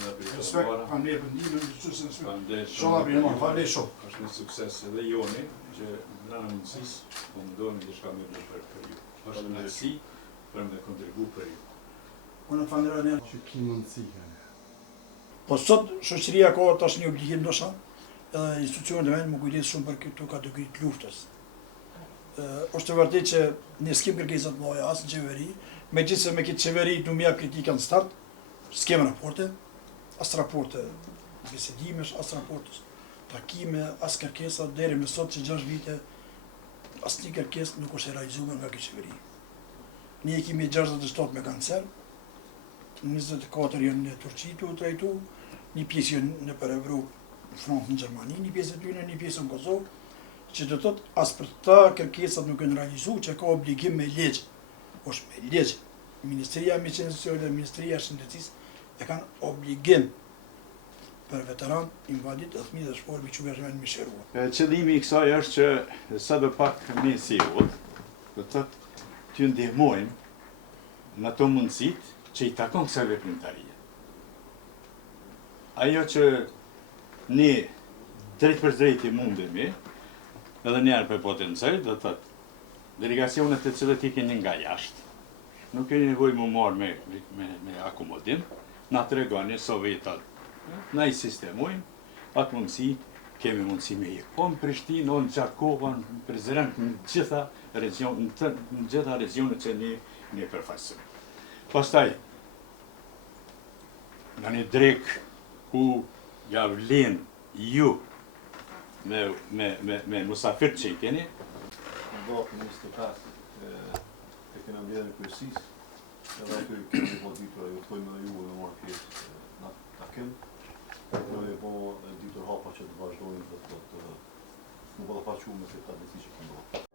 Respekt, faleminderit për ndihmën, inshallah bëjmë më falë shumë. Është një sukses edhe joni që në mundësisë po mundohemi diçka më për ju. Është një mundësi për me kontribu për ju. Unë falenderoj që ki mundësi kanë. Po sot shoqëria ka tash një obligim ndoshta, edhe institucionet e vet më kujdes shumë për këto kategori të luftës. Është vërtet që ne s'kem kërkesa të mëdha as në qeveri, megjithëse me këtë qeveri du më jap kritika në start, s'kem raporte, as raporte bisedimesh, as raporte takime, as kërkesa deri më sot që 6 vite asnjë kërkesë nuk është e realizuar nga kjo qeveri. Ne kemi 67 me kancer, 24 janë në Turqi të trajtu, një pjesë janë në për Evropë, në Francë, në Gjermani, një pjesë e tyre, një pjesë në Kosovë, që do të thotë as për ta kërkesat nuk janë realizuar, që ka obligim me ligj. Është me ligj. Ministria e Mjekësisë dhe Ministria e Shëndetësisë e kanë obligim për veteran, invalid, fëmijë dhe shporë me çuverën më shëruar. Qëllimi i kësaj është që sadopak ne si do të thotë t'ju ndihmojmë në ato mundësitë që i takon kësaj veprimtarie. Ajo që ne drejt për drejt i mundemi, edhe njerë për potencial, do të thotë, delegacionet të cilët i keni nga jashtë, nuk keni nevojë më marrë me akomodim, na tregoni Sovjetat, na i sistemojmë, atë mundësi, kemi mundësi me i po në Prishtinë, në Gjakova, në Prizren, në gjitha regionet që ne përfaqësojmë. Pastaj, në një drek ku ja vlen ju me musafir që i keni. Në datën 25 e kena mbledhjen e kryesisë, edhe aty kemi po ditur ju ftojmë edhe ju në marrë pjesë në takim. Kemi po ditur hapa që të vazhdojnë të më ballafaqojmë me këtë adresi që kemi bërë.